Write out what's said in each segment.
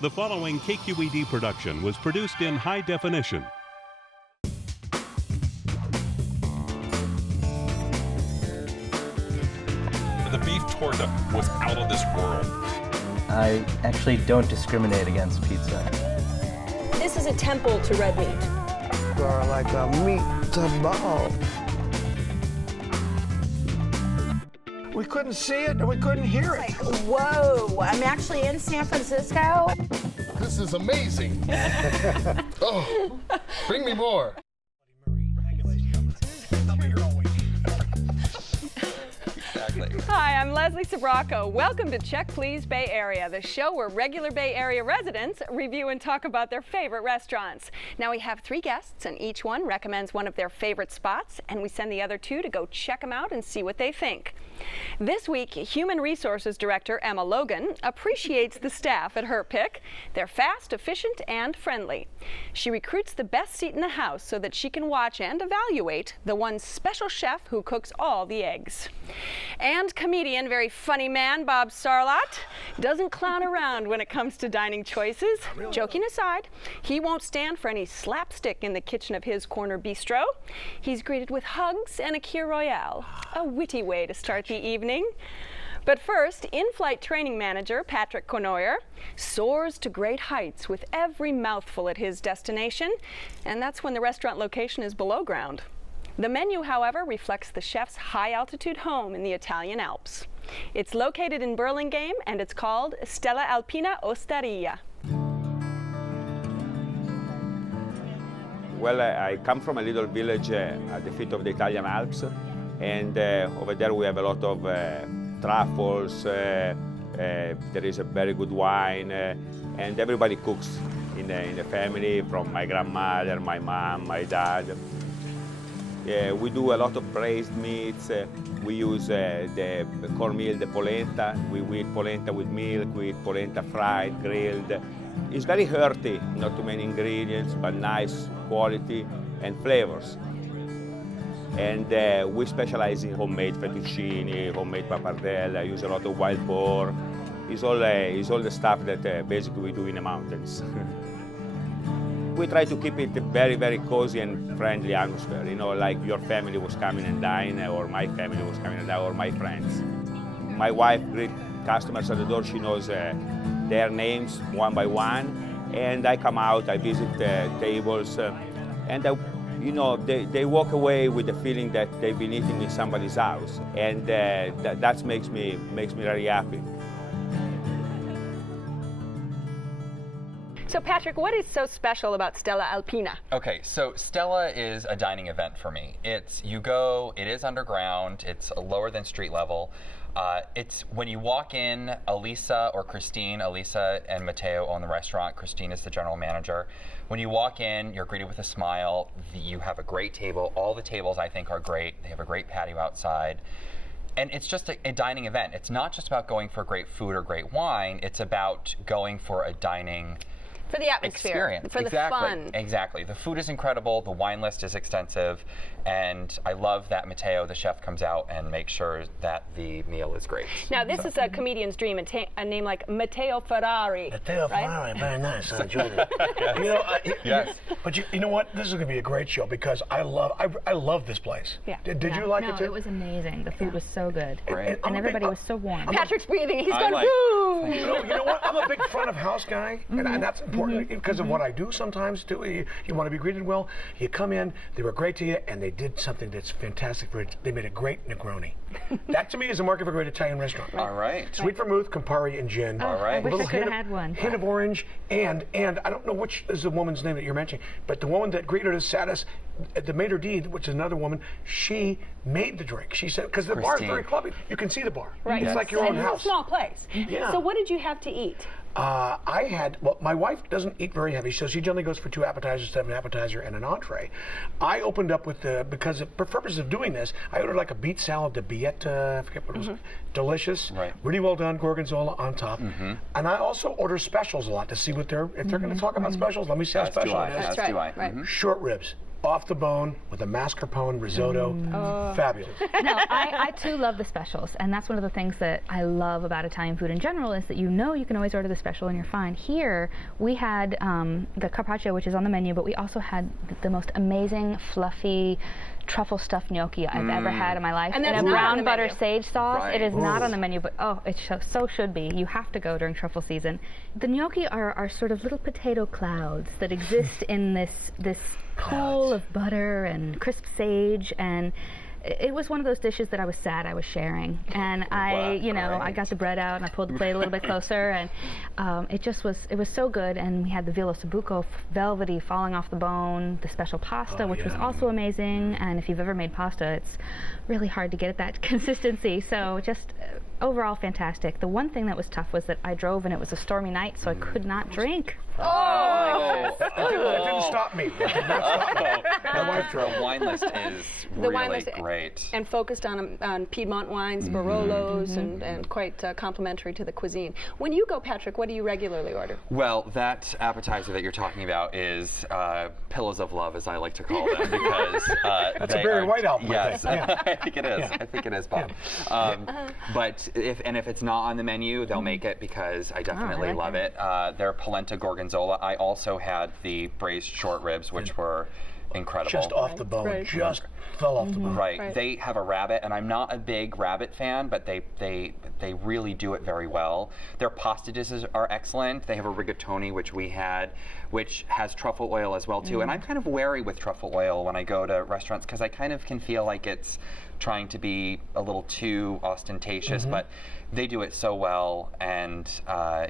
The following KQED production was produced in high definition. The beef torta was out of this world. I actually don't discriminate against pizza. This is a temple to red meat. Or like a meatball. We couldn't see it and we couldn't hear it. Whoa, I'm actually in San Francisco. This is amazing. Oh, bring me more. Hi, I'm Leslie Sabraco. Welcome to Check Please Bay Area, the show where regular Bay Area residents review and talk about their favorite restaurants. Now we have 3 guests, and each one recommends one of their favorite spots, and we send the other 2 to go check them out and see what they think. This week, Human Resources Director Emma Logan appreciates the staff at her pick. They're fast, efficient, and friendly. She recruits the best seat in the house so that she can watch and evaluate the one special chef who cooks all the eggs. And comedian, very funny man, Bob Sarlott, doesn't clown around when it comes to dining choices. Joking aside, he won't stand for any slapstick in the kitchen of his corner bistro. He's greeted with hugs and a Kir Royale, a witty way to start the evening. But first, in-flight training manager Patrick Conoyer soars to great heights with every mouthful at his destination, and that's when the restaurant location is below ground. The menu, however, reflects the chef's high-altitude home in the Italian Alps. It's located in Burlingame, and it's called Stella Alpina Osteria. Well, I come from a little village at the feet of the Italian Alps, and over there we have a lot of truffles, there is a very good wine, and everybody cooks in the family, from my grandmother, my mom, my dad. We do a lot of braised meats. We use the cornmeal, the polenta. We eat polenta with milk, we eat polenta fried, grilled. It's very hearty, not too many ingredients, but nice quality and flavors. And we specialize in homemade fettuccine, homemade pappardelle. I use a lot of wild boar. It's all the stuff that basically we do in the mountains. We try to keep it very, very cozy and friendly atmosphere. You know, like your family was coming and dine, or my family was coming and dine, or my friends. My wife greets customers at the door. She knows their names one by one. And I come out, I visit tables, and you know, they walk away with the feeling that they've been eating in somebody's house. And that makes me very happy. So Patrick, what is so special about Stella Alpina? Okay, so Stella is a dining event for me. You go, it is underground, it's lower than street level. It's when you walk in, Elisa and Matteo own the restaurant. Christine is the general manager. When you walk in, you're greeted with a smile. You have a great table. All the tables, I think, are great. They have a great patio outside. And it's just a dining event. It's not just about going for great food or great wine. It's about going for a dining for the atmosphere, experience. For the fun. Exactly. The food is incredible. The wine list is extensive. And I love that Matteo, the chef, comes out and makes sure that the meal is great. Now, this is a comedian's dream, a name like Matteo Ferrari. Matteo Ferrari, very nice. I enjoyed it. You know, yes. But you know what? This is going to be a great show because I love this place. Yeah. Did you like it too? It was amazing. The food was so good. Great. And everybody was so warm. Patrick's breathing. He's going, woo! You know what? I'm a big front of house guy, and that's important because of what I do sometimes too. You want to be greeted well. You come in, they were great to you, and they did something that's fantastic for it. They made a great Negroni. That to me is a mark of a great Italian restaurant. All right. Sweet vermouth, Campari, and gin. All right. I wish I could have had one. Hint of orange, and I don't know which is the woman's name that you're mentioning, but the woman that greeted us, sat us, the maitre d', which is another woman, she made the drink. She said, because the bar is very clubby. You can see the bar. Right. It's like your own house. It's a small place. Yeah. So what did you have to eat? My wife doesn't eat very heavy, so she generally goes for 2 appetizers instead of an appetizer and an entree. I opened up with because for purposes of doing this, I ordered like a beet salad de Bette, I forget what it was, delicious, really well done, gorgonzola on top. And I also order specials a lot to see what if they're going to talk about specials, let me see how special it is. That's right. Short ribs, off the bone with a mascarpone risotto. Fabulous. No, I too love the specials, and that's one of the things that I love about Italian food in general is that you can always order the special and you're fine. Here, we had the carpaccio, which is on the menu, but we also had the most amazing, fluffy, truffle stuffed gnocchi I've ever had in my life. And that's a not on brown the butter menu. sage sauce. Right. It is not on the menu, but it so should be. You have to go during truffle season. The gnocchi are sort of little potato clouds that exist in this pool of butter and crisp sage, and it was one of those dishes that I was sad I was sharing. And I got the bread out and I pulled the plate a little bit closer, and it was so good. And we had the velo sabbuco, velvety, falling off the bone, the special pasta, which was also amazing. And if you've ever made pasta, it's really hard to get at that consistency. So just overall fantastic. The one thing that was tough was that I drove and it was a stormy night, so I could not drink. That didn't stop me. That did not stop me. My wife drove. The wine list is really great. And focused on Piedmont wines, Barolos, and quite complimentary to the cuisine. When you go, Patrick, what do you regularly order? Well, that appetizer that you're talking about is Pillows of Love, as I like to call them, because That's a Barry White album. Yes, I think it is. I think it is, Bob. But if it's not on the menu, they'll make it because I definitely love it. Their polenta gorgonzola. I also had the braised short ribs, which were incredible. Just off the bone. Just fell off the bone. Right. They have a rabbit, and I'm not a big rabbit fan, but they really do it very well. Their pasta dishes are excellent. They have a rigatoni, which we had, which has truffle oil as well too. And I'm kind of wary with truffle oil when I go to restaurants because I kind of can feel like it's trying to be a little too ostentatious, but they do it so well. And so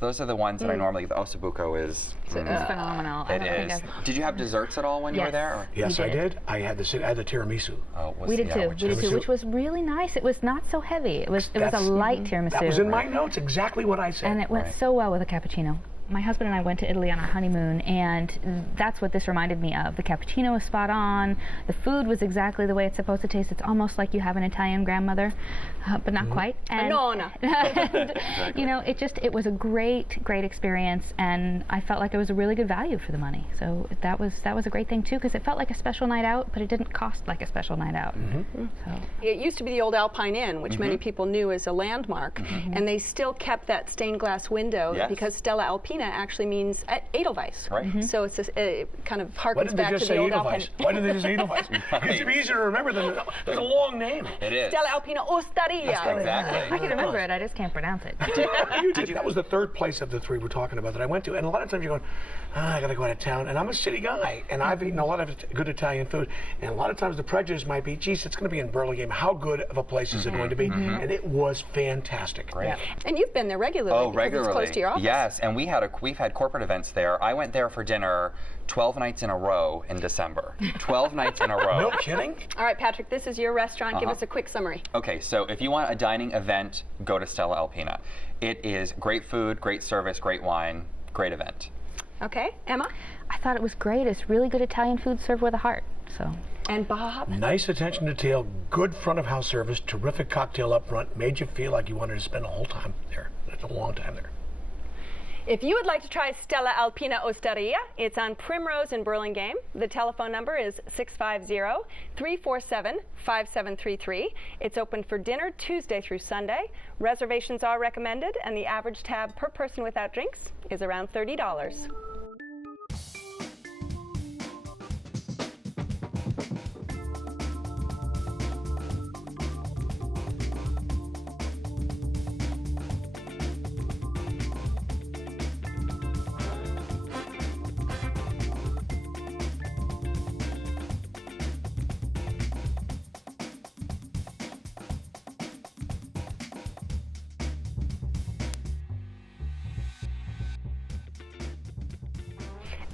those are the ones that I normally. The ossobuco is It's phenomenal. It is. Did you have desserts at all when you were there? Or? Yes, I did. I had the tiramisu. Oh, we did too. Which was really nice. It was not so heavy. It was a light tiramisu. That was in my notes. Exactly what I said. And it went so well with a cappuccino. My husband and I went to Italy on our honeymoon, and that's what this reminded me of. The cappuccino was spot on. The food was exactly the way it's supposed to taste. It's almost like you have an Italian grandmother, but not quite. And, Nonna. It was a great experience, and I felt like it was a really good value for the money. So that was a great thing too, because it felt like a special night out, but it didn't cost like a special night out. So. It used to be the old Alpine Inn, which many people knew as a landmark, and they still kept that stained glass window because Stella Alpina actually means Edelweiss. Right. So it's it kind of harkens back to the old Alpine. Why did they just say Edelweiss? It's easier to remember than it's a long name. It is. Stella Alpina Osteria. Exactly. I can remember it, I just can't pronounce it. That was the third place of the three we're talking about that I went to. And a lot of times you're going, I got to go out of town. And I'm a city guy. And I've eaten a lot of good Italian food. And a lot of times the prejudice might be, geez, it's going to be in Burlingame. How good of a place is it going to be? And it was fantastic. Great. Yeah. And you've been there regularly. Oh, because regularly. It's close to your office. Yes, and we've had corporate events there. I went there for dinner 12 nights in a row in December. 12 nights in a row. No kidding? All right, Patrick, this is your restaurant. Give us a quick summary. Okay, so if you want a dining event, go to Stella Alpina. It is great food, great service, great wine, great event. Okay, Emma? I thought it was great. It's really good Italian food served with a heart. So. And Bob? Nice attention to detail, good front of house service, terrific cocktail up front, made you feel like you wanted to spend a whole time there. It's a long time there. If you would like to try Stella Alpina Osteria, it's on Primrose in Burlingame. The telephone number is 650-347-5733. It's open for dinner Tuesday through Sunday. Reservations are recommended, and the average tab per person without drinks is around $30.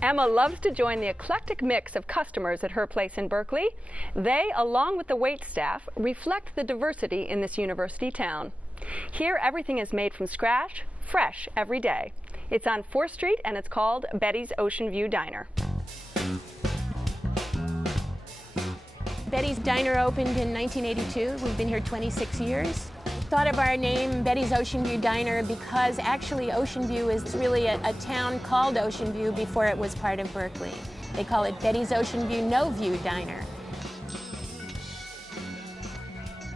Emma loves to join the eclectic mix of customers at her place in Berkeley. They, along with the wait staff, reflect the diversity in this university town. Here, everything is made from scratch, fresh every day. It's on 4th Street, and it's called Bette's Oceanview Diner. Bette's Diner opened in 1982. We've been here 26 years. Thought of our name, Bette's Oceanview Diner, because actually Oceanview is really a town called Oceanview before it was part of Berkeley. They call it Bette's Oceanview No View Diner.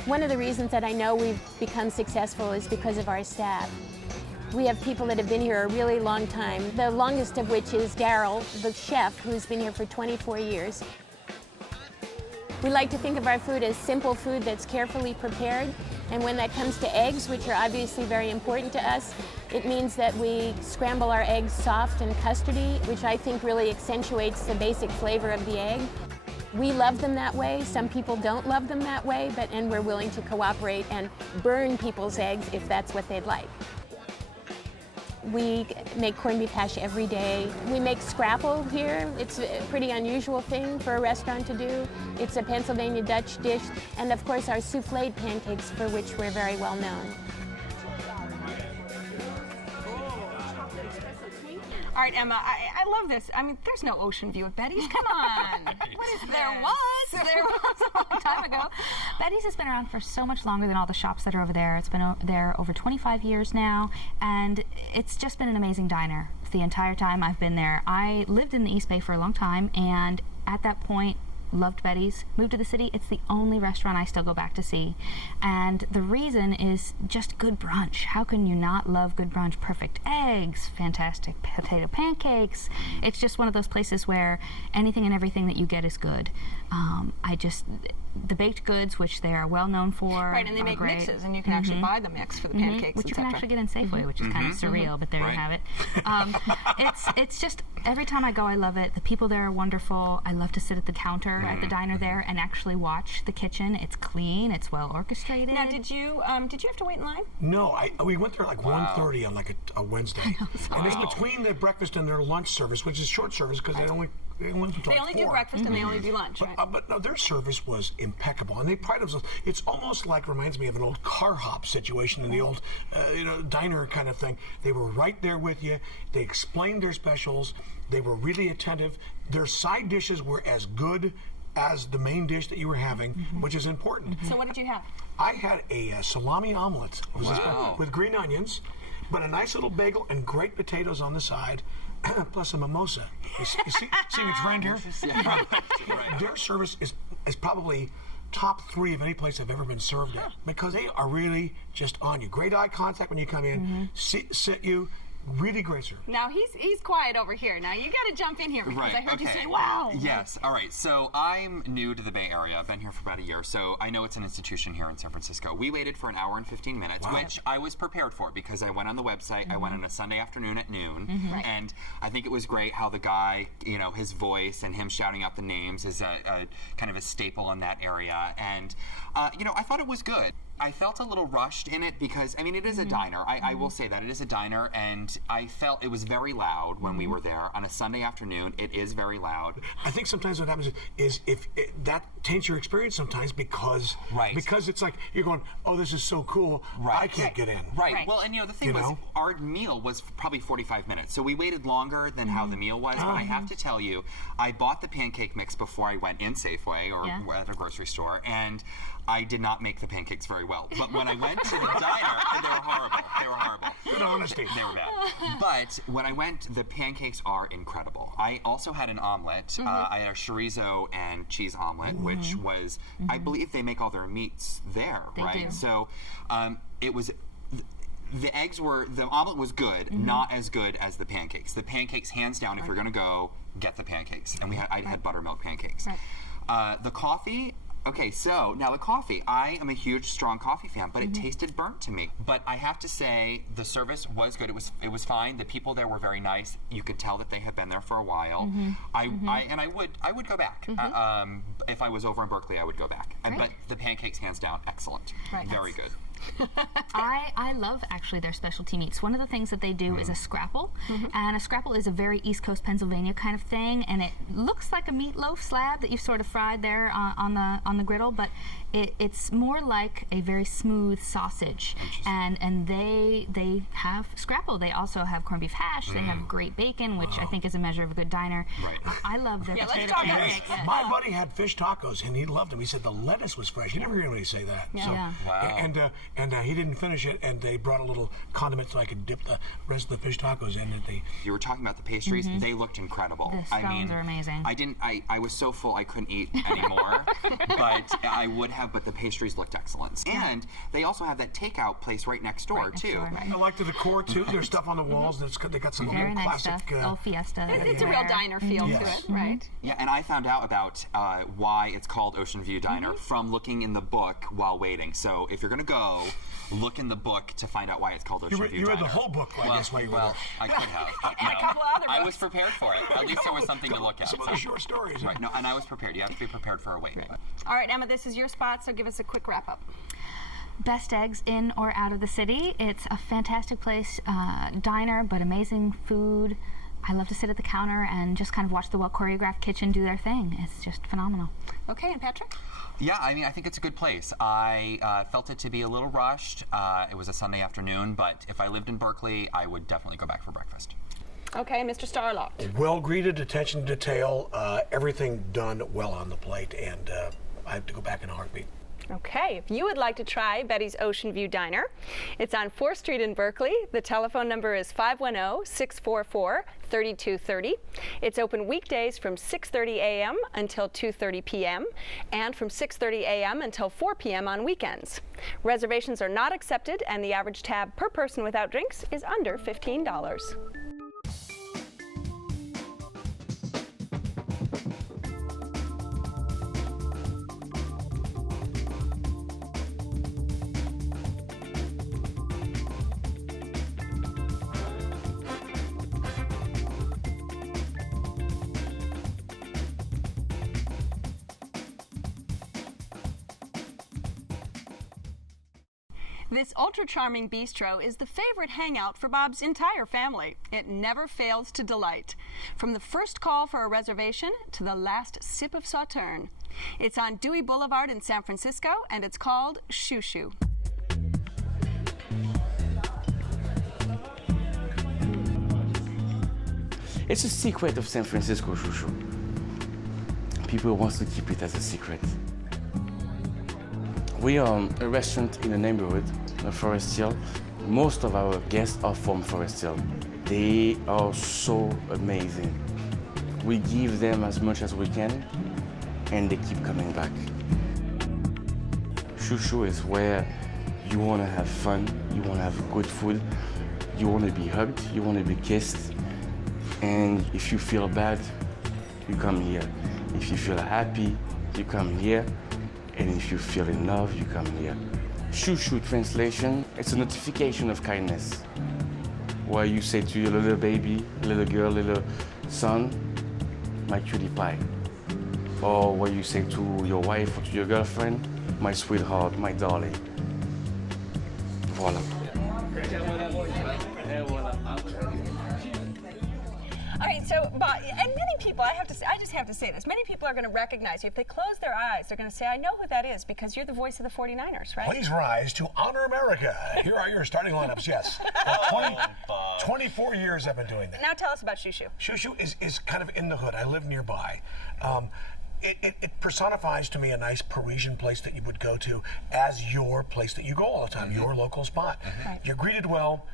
One of the reasons that I know we've become successful is because of our staff. We have people that have been here a really long time, the longest of which is Daryl, the chef, who's been here for 24 years. We like to think of our food as simple food that's carefully prepared, and when that comes to eggs, which are obviously very important to us, it means that we scramble our eggs soft and custardy, which I think really accentuates the basic flavor of the egg. We love them that way. Some people don't love them that way, and we're willing to cooperate and burn people's eggs if that's what they'd like. We make corned beef hash every day. We make scrapple here. It's a pretty unusual thing for a restaurant to do. It's a Pennsylvania Dutch dish. And of course our souffled pancakes, for which we're very well known. All right, Emma, I love this. I mean, there's no ocean view at Bette's. Come on. What is this? There was a long time ago. Bette's has been around for so much longer than all the shops that are over there. It's been there over 25 years now, and it's just been an amazing diner the entire time I've been there. I lived in the East Bay for a long time, and at that point, loved Bette's, moved to the city. It's the only restaurant I still go back to see. And the reason is just good brunch. How can you not love good brunch? Perfect eggs, fantastic potato pancakes. It's just one of those places where anything and everything that you get is good. The baked goods, which they are well known for, right, and they make great. Mixes, and you can actually buy the mix for the pancakes, which you can actually get in Safeway, which is kind of surreal, but there you have it. It's just, every time I go, I love it. The people there are wonderful. I love to sit at the counter at the diner there and actually watch the kitchen. It's clean. It's well orchestrated. Now, did you have to wait in line? No, we went there like 1:30 on like a Wednesday, and it's between the breakfast and their lunch service, which is short service because they only do breakfast and they only do lunch, right? But no, their service was impeccable, and they pride themselves. It's almost like, reminds me of an old car hop situation in the old diner kind of thing. They were right there with you. They explained their specials. They were really attentive. Their side dishes were as good as the main dish that you were having, which is important. So what did you have? I had a salami omelet with green onions, but a nice little bagel and great potatoes on the side, plus a mimosa. You see me trained here? Their service is probably top 3 of any place I've ever been served at, because they are really just on you. Great eye contact when you come in, sit you. Really great service. Now he's quiet over here. Now you got to jump in here because I heard you say, "Wow." Yes. All right. So I'm new to the Bay Area. I've been here for about a year, so I know it's an institution here in San Francisco. We waited for an hour and 15 minutes, which I was prepared for because I went on the website. I went on a Sunday afternoon at noon, and I think it was great how the guy, his voice and him shouting out the names is a kind of a staple in that area, and I thought it was good. I felt a little rushed in it because, it is a diner. I will say that. It is a diner, and I felt it was very loud when we were there. On a Sunday afternoon, it is very loud. I think sometimes what happens is if that taints your experience sometimes because it's like you're going, oh, this is so cool, I can't get in. Right. Well, and the thing was, our meal was probably 45 minutes, so we waited longer than how the meal was, but I have to tell you, I bought the pancake mix before I went in Safeway or at a grocery store, and I did not make the pancakes very well. But when I went to the diner, they were horrible. They were horrible. Good honesty. They were bad. But when I went, the pancakes are incredible. I also had an omelet. I had a chorizo and cheese omelet, which was, I believe they make all their meats there, right? Do. So it was... The omelet was good, not as good as the pancakes. The pancakes, hands down, if you're going to go, get the pancakes. And I had buttermilk pancakes. Right. The coffee... Okay, so now the coffee. I am a huge, strong coffee fan, but it tasted burnt to me. But I have to say, the service was good. It was fine. The people there were very nice. You could tell that they had been there for a while. I would go back. If I was over in Berkeley, I would go back. But the pancakes, hands down, excellent. Right. Very good. I love actually their specialty meats. One of the things that they do is a scrapple, and a scrapple is a very East Coast Pennsylvania kind of thing, and it looks like a meatloaf slab that you've sort of fried there on the griddle, but it's more like a very smooth sausage. And they have scrapple. They also have corned beef hash. They have great bacon, which I think is a measure of a good diner. Right. I love their let's talk about it. My buddy had fish tacos, and he loved them. He said the lettuce was fresh. You never hear anybody say that. Yeah. So, Wow. and he didn't finish it, and they brought a little condiment so I could dip the rest of the fish tacos in it. You were talking about the pastries. They looked incredible. The scones are amazing. I was so full I couldn't eat anymore, but I would have, but the pastries looked excellent. And they also have that takeout place right next door, too. I like the decor, too. There's stuff on the walls. They got some Very nice classic... stuff. El Fiesta. It's a real diner feel to it, right? Yeah, and I found out about why it's called Oceanview Diner from looking in the book while waiting. So if you're going to go, look in the book to find out why it's called Oceanview Diner. You read the whole book, I guess, while you were there. I could have, but And a couple of other I books. was prepared for it. At least there was something to look at. Some other short stories. Right, no, and I was prepared. You have to be prepared for a wait. All right, Emma, this is your spot, so give us a quick wrap-up. Best eggs in or out of the city. It's a fantastic place, diner, but amazing food. I love to sit at the counter and just kind of watch the well-choreographed kitchen do their thing. It's just phenomenal. Okay, and Patrick? Yeah, I mean, I think it's a good place. I felt it to be a little rushed. It was a Sunday afternoon, but if I lived in Berkeley, I would definitely go back for breakfast. Okay, Mr. Starlock. Well greeted, attention to detail, everything done well on the plate, and I have to go back in a heartbeat. Okay, if you would like to try Bette's Oceanview Diner, it's on 4th Street in Berkeley. The telephone number is 510-644-3230. It's open weekdays from 6:30 a.m. until 2:30 p.m. and from 6:30 a.m. until 4 p.m. on weekends. Reservations are not accepted, and the average tab per person without drinks is under $15. This ultra-charming bistro is the favorite hangout for Bob's entire family. It never fails to delight. From the first call for a reservation to the last sip of sauterne. It's on Dewey Boulevard in San Francisco, and it's called Chou Chou. It's a secret of San Francisco, Chou Chou. People want to keep it as a secret. We are a restaurant in the neighborhood, Forest Hill. Most of our guests are from Forest Hill. They are so amazing. We give them as much as we can, and they keep coming back. Chou Chou is where you want to have fun, you want to have good food, you want to be hugged, you want to be kissed, and if you feel bad, you come here. If you feel happy, you come here. And if you feel in love, you come here. Chou Chou translation, it's a notification of kindness. Where you say to your little baby, little girl, little son, my cutie pie. Or where you say to your wife or to your girlfriend, my sweetheart, my darling. Voilà. All right, so, Bob, and many people, I just have to say this, many people are going to recognize you. If they close their eyes, they're going to say, I know who that is, because you're the voice of the 49ers, right? Please rise to honor America. Here are your starting lineups, yes. 24 years I've been doing that. Now tell us about Chou Chou. Chou Chou is kind of in the hood. I live nearby. It personifies to me a nice Parisian place that you would go to as your place that you go all the time, your local spot. Right. You're greeted well.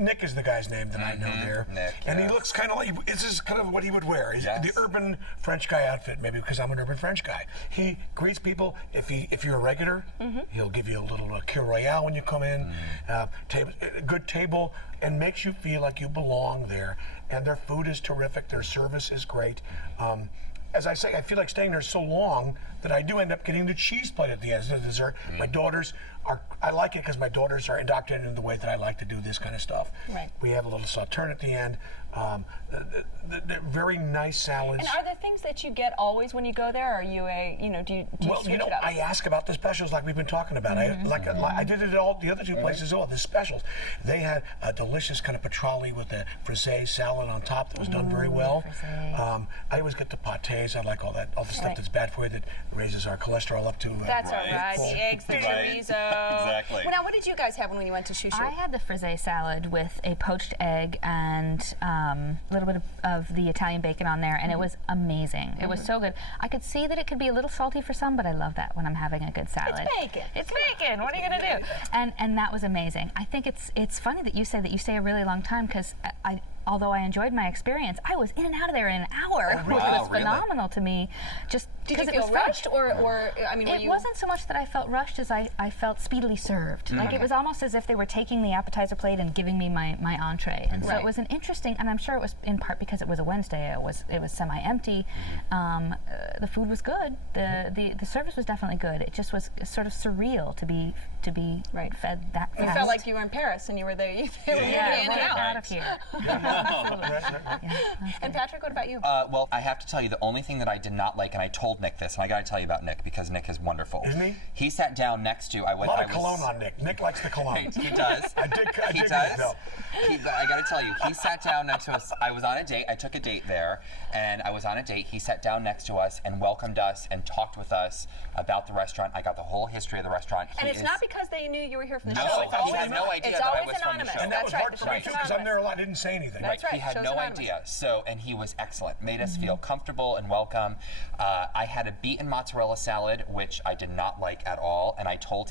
Nick is the guy's name that I know there. Nick, and he looks kind of like, this is kind of what he would wear. He's the urban French guy outfit, maybe because I'm an urban French guy. He greets people. If you're a regular, he'll give you a little Kir Royale when you come in, a good table, and makes you feel like you belong there. And their food is terrific. Their service is great. As I say, I feel like staying there so long that I do end up getting the cheese plate at the end as a dessert. My daughters I like it because my daughters are indoctrinated in the way that I like to do this kind of stuff. Right. We have a little sauterne at the end. They're very nice salads. And are there things that you get always when you go there? Or are you do you switch it up? I ask about the specials like we've been talking about. I did it at all the other two places as well. The specials. They had a delicious kind of petroli with a frisee salad on top that was done very well. I always get the pâtés. I like all the stuff that's bad for you that raises our cholesterol up to. That's all right. The eggs, the chorizo. Exactly. Well, now, what did you guys have when you went to Chou Chou? I had the frisée salad with a poached egg and a little bit of the Italian bacon on there, and it was amazing. It was so good. I could see that it could be a little salty for some, but I love that when I'm having a good salad. It's bacon. It's bacon. What are you gonna do? And that was amazing. I think it's funny that you say that you stay a really long time, because although I enjoyed my experience, I was in and out of there in an hour, which was phenomenal to me. Just did you because feel it was rushed, fresh. or I mean, it wasn't so much that I felt rushed as I felt speedily served. Like it was almost as if they were taking the appetizer plate and giving me my entree. And so it was an interesting, and I'm sure it was in part because it was a Wednesday. It was semi-empty. The food was good. The service was definitely good. It just was sort of surreal to be fed that fast. You felt like you were in Paris and you were there. You were in and out. Out of here. And Patrick, what about you? Well, I have to tell you, the only thing that I did not like, and I told Nick this, and I got to tell you about Nick because Nick is wonderful. Isn't he? He sat down next to. A lot of cologne on Nick. Nick likes the cologne. He does. I dig does. I got to tell you, he sat down next to us. I was on a date. I took a date there, and I was on a date. He sat down next to us and welcomed us and talked with us about the restaurant. I got the whole history of the restaurant. And it's not because they knew you were here from the No, show. he had no idea that I was from the show. And that was hard for me too, because I'm there a lot. I didn't say anything. That's right. He had no idea. So, and he was excellent. Made us feel comfortable and welcome. I had a beet and mozzarella salad, which I did not like at all. And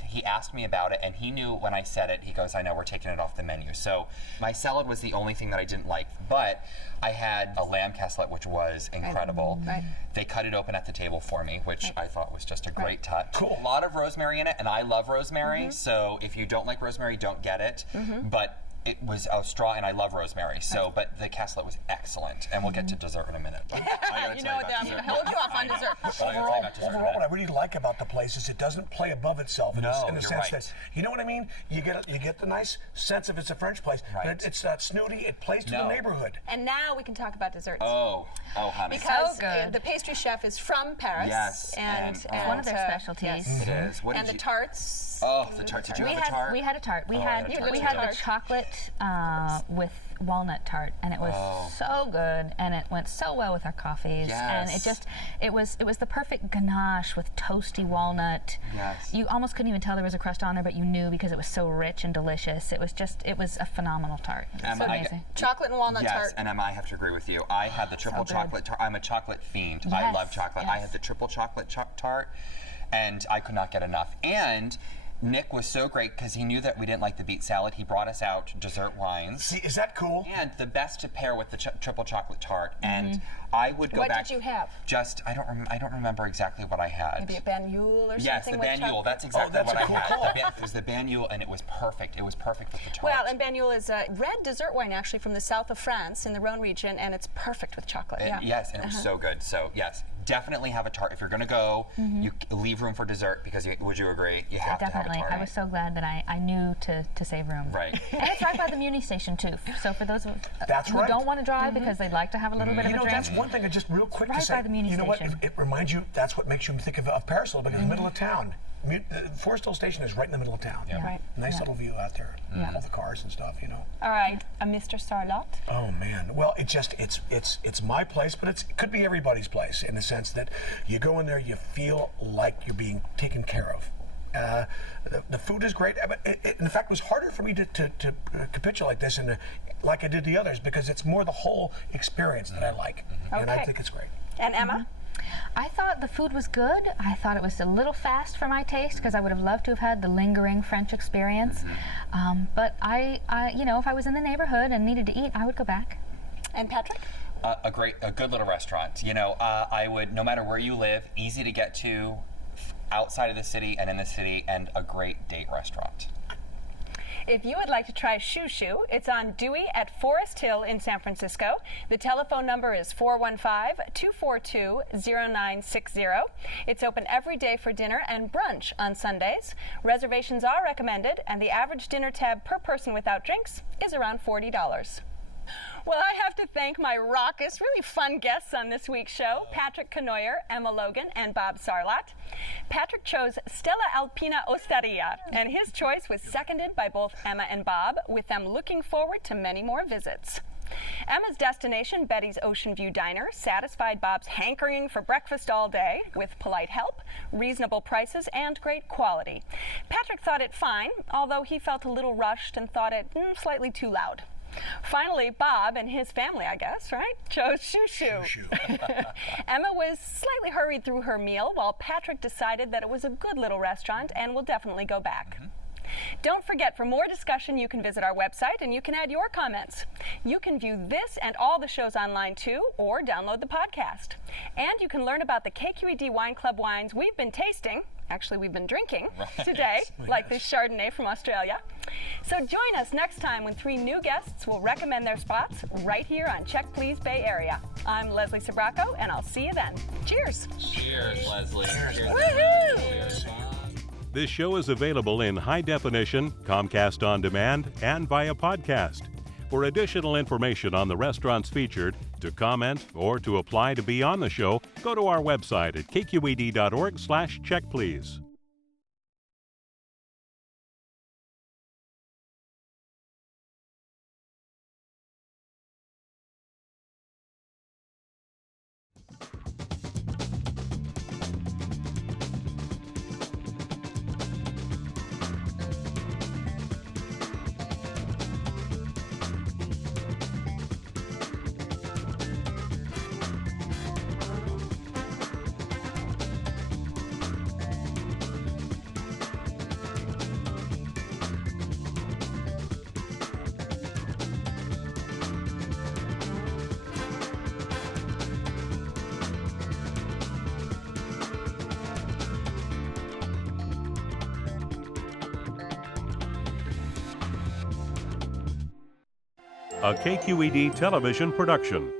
he asked me about it, and he knew when I said it. He goes, "I know, we're taking it off the menu." So, my salad was the only thing that I didn't like. But I had a lamb casserole, which was incredible. Right. They cut it open at the table for me, which I thought was just a great touch. Cool. A lot of rosemary in it, and I love rosemary. So, if you don't like rosemary, don't get it. But it was a straw, and I love rosemary. So, but the casserole was excellent, and we'll get to dessert in a minute. You know what? We'll hold you off on dessert. Overall, what I really like about the place is it doesn't play above itself in the sense that, you know what I mean? You get the nice sense of it's a French place, but it's snooty. It plays to the neighborhood. And now we can talk about desserts. Oh, honey. Because the pastry chef is from Paris. Yes, and it's one of their specialties. It is. And the tarts. Oh, the tart. Did you have a tart? We had a tart. We had the chocolate with walnut tart, and it was so good, and it went so well with our coffees. And it was the perfect ganache with toasty walnut. Yes. You almost couldn't even tell there was a crust on there, but you knew because it was so rich and delicious. It was a phenomenal tart. So amazing. Chocolate and walnut tart. Yes, and Emma, I have to agree with you. I had the triple chocolate tart. I'm a chocolate fiend. I love chocolate. I had the triple chocolate tart, and I could not get enough. And Nick was so great because he knew that we didn't like the beet salad. He brought us out dessert wines. See, is that cool? And the best to pair with the triple chocolate tart. And I would go back. What did you have? I don't remember exactly what I had. Maybe a banule or something. Yes, the banule. That's exactly what I had. It was the banule, and it was perfect. It was perfect with the tart. Well, and banule is a red dessert wine actually from the south of France in the Rhone region, and it's perfect with chocolate. Yes, and it was so good. So yes, definitely have a tart. If you're going to go, you leave room for dessert because would you agree? You have to have a tart. I was so glad that I knew to save room. Right. And it's right by the Muni station too. So for those who don't want to drive because they'd like to have a little bit of a drink. That's one thing. Just real quick to say. By the Muni you know station. what? It reminds you. That's what makes you think of Paris a little bit. In the middle of town. Forest Hill Station is right in the middle of town. Yeah. Right. Nice little view out there. All the cars and stuff. All right, Mr. Sarlat. Oh man. Well, it's my place, but it could be everybody's place in the sense that you go in there, you feel like you're being taken care of. The food is great. In fact, it was harder for me to capitulate this like I did the others because it's more the whole experience that I like, and I think it's great. And Emma? I thought the food was good. I thought it was a little fast for my taste because I would have loved to have had the lingering French experience. But I, if I was in the neighborhood and needed to eat, I would go back. And Patrick? A good little restaurant. I would, no matter where you live, easy to get to, outside of the city and in the city, and a great date restaurant. If you would like to try Chou Chou, it's on Dewey at Forest Hill in San Francisco. The telephone number is 415-242-0960. It's open every day for dinner and brunch on Sundays. Reservations are recommended, and the average dinner tab per person without drinks is around $40. Well, I have to thank my raucous, really fun guests on this week's show, Patrick Canoyer, Emma Logan, and Bob Sarlat. Patrick chose Stella Alpina Osteria, and his choice was seconded by both Emma and Bob, with them looking forward to many more visits. Emma's destination, Bette's Oceanview Diner, satisfied Bob's hankering for breakfast all day with polite help, reasonable prices, and great quality. Patrick thought it fine, although he felt a little rushed and thought it slightly too loud. Finally, Bob and his family, I guess, right, chose Chou Chou. Emma was slightly hurried through her meal, while Patrick decided that it was a good little restaurant and will definitely go back. Don't forget, for more discussion, you can visit our website and you can add your comments. You can view this and all the shows online too, or download the podcast. And you can learn about the KQED Wine Club wines we've been tasting. Actually, we've been drinking today, like this Chardonnay from Australia. So join us next time when 3 new guests will recommend their spots right here on Check Please Bay Area. I'm Leslie Sabraco, and I'll see you then. Cheers. Cheers, Leslie. Cheers. Woohoo! This show is available in high definition, Comcast On Demand, and via podcast. For additional information on the restaurants featured, to comment, or to apply to be on the show, go to our website at kqed.org/checkplease. A KQED television production.